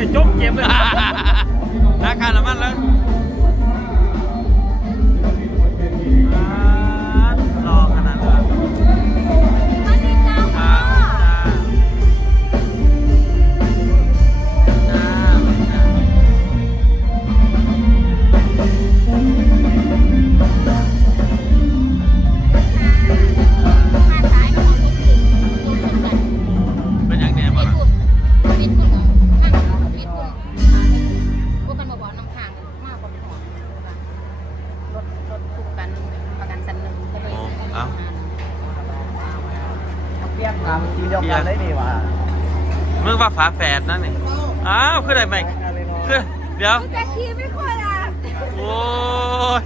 ถ้จบเกมเลยราคาละมันแล้ว กตามสีเดียวกันได้ดีว่ะมึงว่าฝาแฝดนั่นนี่อ้าวคือได้ไหมคือเดี๋ยวแต่ขี่ไม่ค่อยล่ะโอ้ย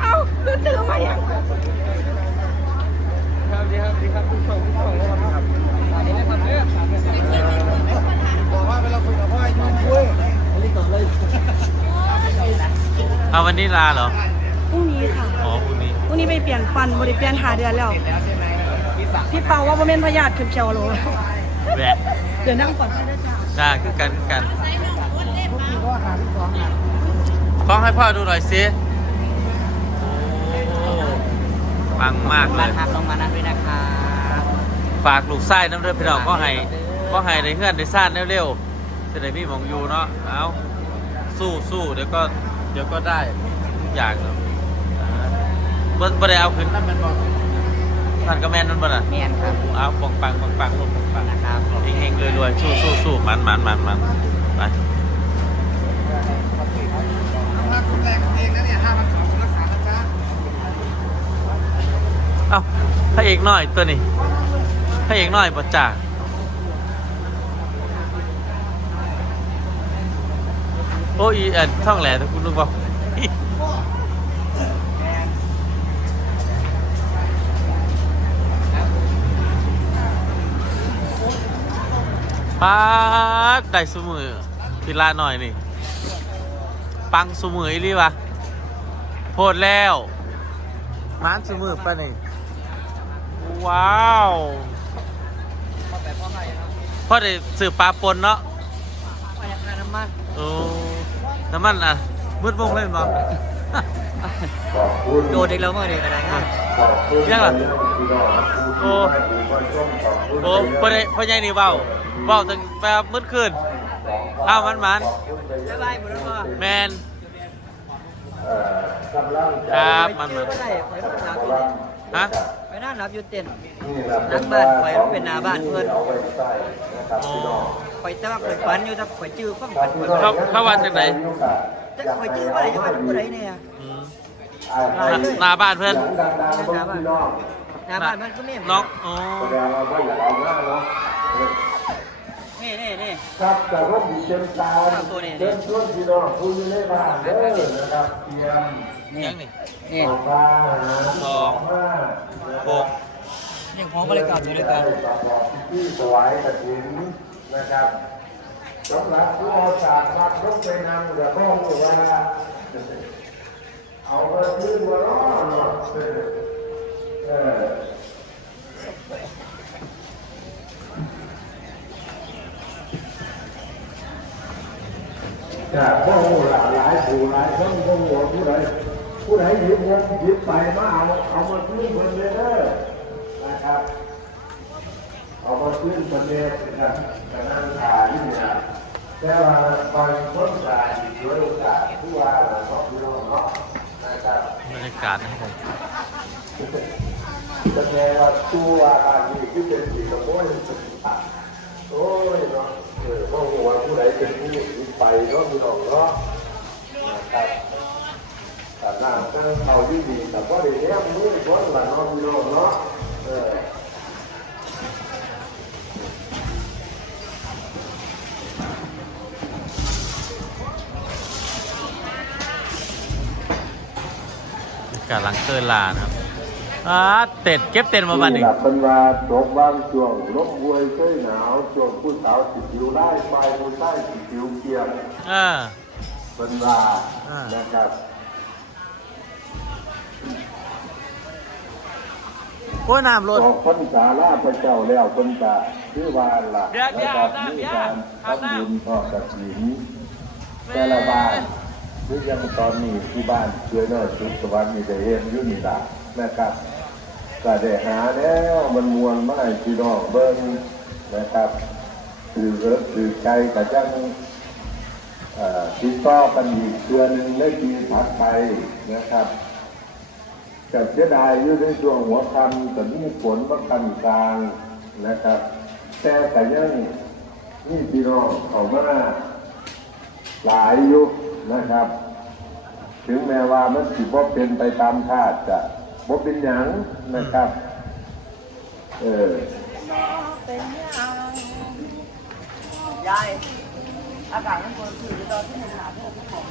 เอ้าคือตื่นมาอย่างครับดีครับดีครับทุกช่องทุกช่องครับตอนนี้นะครับเรื่องบอกว่าเวลาคุยกับพ่ออยู่คุยอันนี้ต่อเลยเอาวันนี้ลาเหรอ พรุ่งนี้ค่ะ อ๋อพรุ่ง นี้พรุ่งนี้ไปเปลี่ยนฟันบริเปลี่ยนหาเดือนแล้ว พี่เปาว่าบ่แม่นพยาธิคือเขียวโลแบะเดี๋ยวนั่งก่อนก็ได้จ้าจ้าคือกันคือกันคล้องให้พ่อดูหน่อยสิโอ้ปังมากเลบ้ายนทางลงมานั้นด้วยนะครับฝากลูกไส้น้ำเลือดพี่น้องก็ให้ก็ให้ในเพื่อนในซ่านเร็วๆจะได้มีหมองอยู่เนาะเอาสู้สู้เดี๋ยวก็เดี๋ยวก็ได้ทุกอย่างแล้วอ่า บ่บ่ได้เอาขึ้นนั่นมันบอกท่านก็แม่นนั่นบ่น่ะเมียนครับเอาปังปังปังปังลงปังปังนะครับเฮงๆรวยๆสู้สู้สู้มันมันมันมันไปถ้าคุณแรงเองนะเนี่ยห้าพันสองรักษานะจ๊ะเอ้าพระเอกน้อยตัวนี้พระเอกน้อยบ่จ่าโอ้ยเอ็นท่องแหล่แต่คุณนึกว่า ป้าดได้สมือพิลาหน่อยนี่ ปังสมืออีหลีวะโพดแล้วมานสมือปะนี่ ว้าวพ่อแต่พ่อใครับพ่อได้สืบปลาปนเนาะพ่ออยากน้ำมันโอ้น้ำมันอะมืดวงเล่นบ่ โดดอีกแล้วเมื่อเด็กอะไรครับ ยังล่ะโอ้โอ้พ่อได้พ่อใหญ่นี่เว้าเว้าตั้งแต่มืดคืนอ้าวมันมันบ๊ายบายหมดแล้วพ่อแมนครับมันไปมันชื่อก็ได้ไปนั่งรับอยู่ฮะไปนั่งรับอยู่เต็นท์นักบ้านไปมันเป็นหน้าบ้านเพื่อนโอ้ไปแต่ว่าไปฝันอยู่ถ้าไปจื้อฟังฝันเพิ่นเขาเขาว่าจากไหนจะไปจื้อว่าอะไรจะว่าผู้ใดเนี่ยอืม หน้าบ้านเพื่อนหน้าบ้านหน้าบ้านมันก็แม่น้องอ๋อนี่นี่นี่ครับแต่ร่มเต็มตาตัวนี้เต็มช่วงพี่น้องผู้อยู่ในบ้านเด้อนะครับเตรียมนี่ยังนี่นี่ออกมาหาสองมาหกยังพร้อมบริการอยู่ด้วยกันประกอบพิธีถวายกฐินนะครับสำหรับผู้เอาศาสตร์มาครบไปนำเดี๋ยวก็รู้ว่า เอาไปซื้อวัวล้อเนาะเออแต่พวกหลายหลายผู้หลายคนพวกหัวผู้ใดผู้ใดหยิบเงินหยิบไปมาเอาเอามาขึ้นบนเลยเด้อนะครับเอามาขึ้นบนเลยนะกระนั่งขายนี่นะแต่ว่าบางคนขายด้วยโอกาสที่ว่าเราชอบพี่น้องเนาะ รรยากาศนะครับผมแสดงว่าตัวการนี้ที่เป็นสีกระโปรงโอ้ยเนาะเออว่าหัวผู้ใดเป็นผู้หยิบไปเนาะพี่น้องเนาะนะครับแต่หน้าก็เขายิ่งดีแต่ว่าเดี๋ยวนี้มือก้อนละน้องพี่น้องเนาะเออากาศหลังเตยลานะครับอ่าเต็ดเก็บเต็นมาบ้านนี่หลับเป็นว่าตกบางช่วงลมบวยเคยหนาวช่วงผู้สาวสิผิวได้ปลายผู้ชายสิผิวเกียงเออเป็นว่าอ่านนะครับอ้ยน้ำรถออกพรรษาลาพระเจ้าแล้วคนจะชื่อวานละเดี๋ยวเดี๋ยวนะครับอาบน้ำมีเดี๋ยวการอาบน้ำทำบุญทอดกฐินแต่ละบ้านห รือยังตอนนี้ที่บ้านเชื่อน้อยสุดสวรรค์มีแต่เห็นยุนี่ละนะครับก็ได้หาแล้วมันมวนมาให้พี่น้องเบิ้งนะครับถือเลิกถือใจกับจังอ่อติดต่อกันอีกเดือนหนึ่งในปีถัดไปนะครับกับเสียดายอยู่ในช่วงหัวค่ำแต่มีฝนมาค่ำกลางนะครับ แต่แต่ยังมีพี่น้องเขามาหลายยู่ นะครับ ถึงแม้ว่ามันสิบ่เป็นไปตามคาดจะบ่เป็นหยังนะครับ เออยายอากาศมันควรถือตอนที่หนูหาเพื่อนที่ของ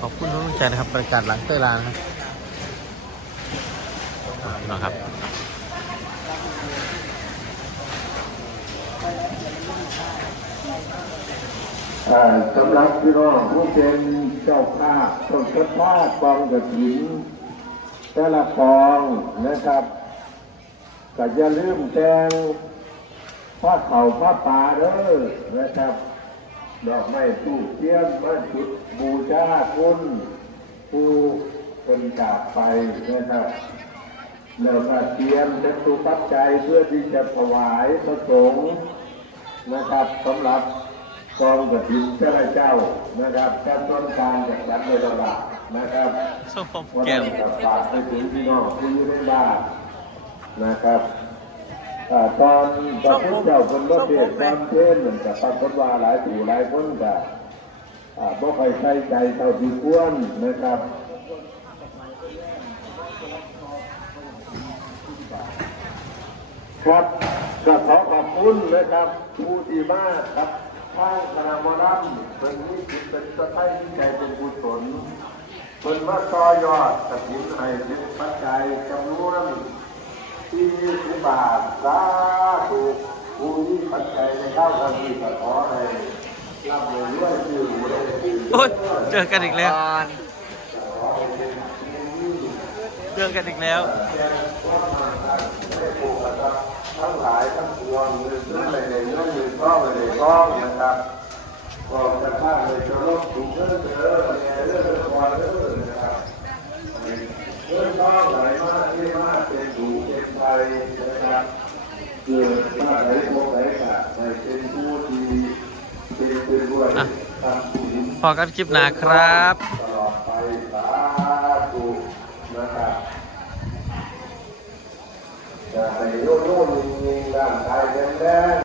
ขอบคุณทุกกำลังใจนะครับบรรยากาศหลังเตยลานะครับอ่าพี่น้องครับ เอ่อ สำหรับพี่น้องผู้เป็นเจ้าภาพเจ้าเจ้าภาพกองกระถินแต่ละกองนะครับก็อย่าลืมแจงผ้าเขาผ้าป่าเด้อนะครับดอกไม้ทูบเทียนมาจุดบูชาคุณผู้คนจากไปนะครับแล้วก็เตรียมจตุปัจจัยเพื่อที่จะถวายพระสงฆ์นะครับสำหรับ กองกระถิ่นเจ้าเจ้านะครับการต้นการจากสันโดยระดับนะครับส้มผมวันแก้วนี้ฝากไปถึงพี่น้องที่อยู่ในบ้านนะครับอ่าตอนตอนพระเจ้าเป็นรถเทศความเทศเหมือนกับปรากฏว่าหลายผู้หลายคนก็อ่าบ่ค่อยใส่ใจเท่าที่ควรนะครับครับก็ขอขอบคุณนะครับผู้ที่มาครับ ท้างคณะหมอลำเป็นวิจิตเป็นสะใภ้ที่ใจเป็นกุศลเป็นมาต่อยอดสกับหินไห้เป็นปัจจัยจำนวนที่สิบาทสาธุผู้ที่ปัจจัยในข้าวทางนี้ก็ขอให้ร่ำรวยด้วยชื่อหูได้ชื่อโอ้ยเจอกันอีกแล้ว เจอกันอีกแล้ว ทั้งหลายทั้งปวงมือซื้อเลยเลยน้องมือก็เลยเลยก้องนะครับบอกจะข้าเลยจะลบถูกเด้อเด้อเนี่ยเด้อเด้อคอยเด้อนะครับเด้องก้องไหลมากที่มากเป็นถูกเป็นไทยนะครับเกิดมาไหลโมไหลกะไหลเป็นผู้ที่เป็นเป็นด้วยพอกันคลิปหนาครับ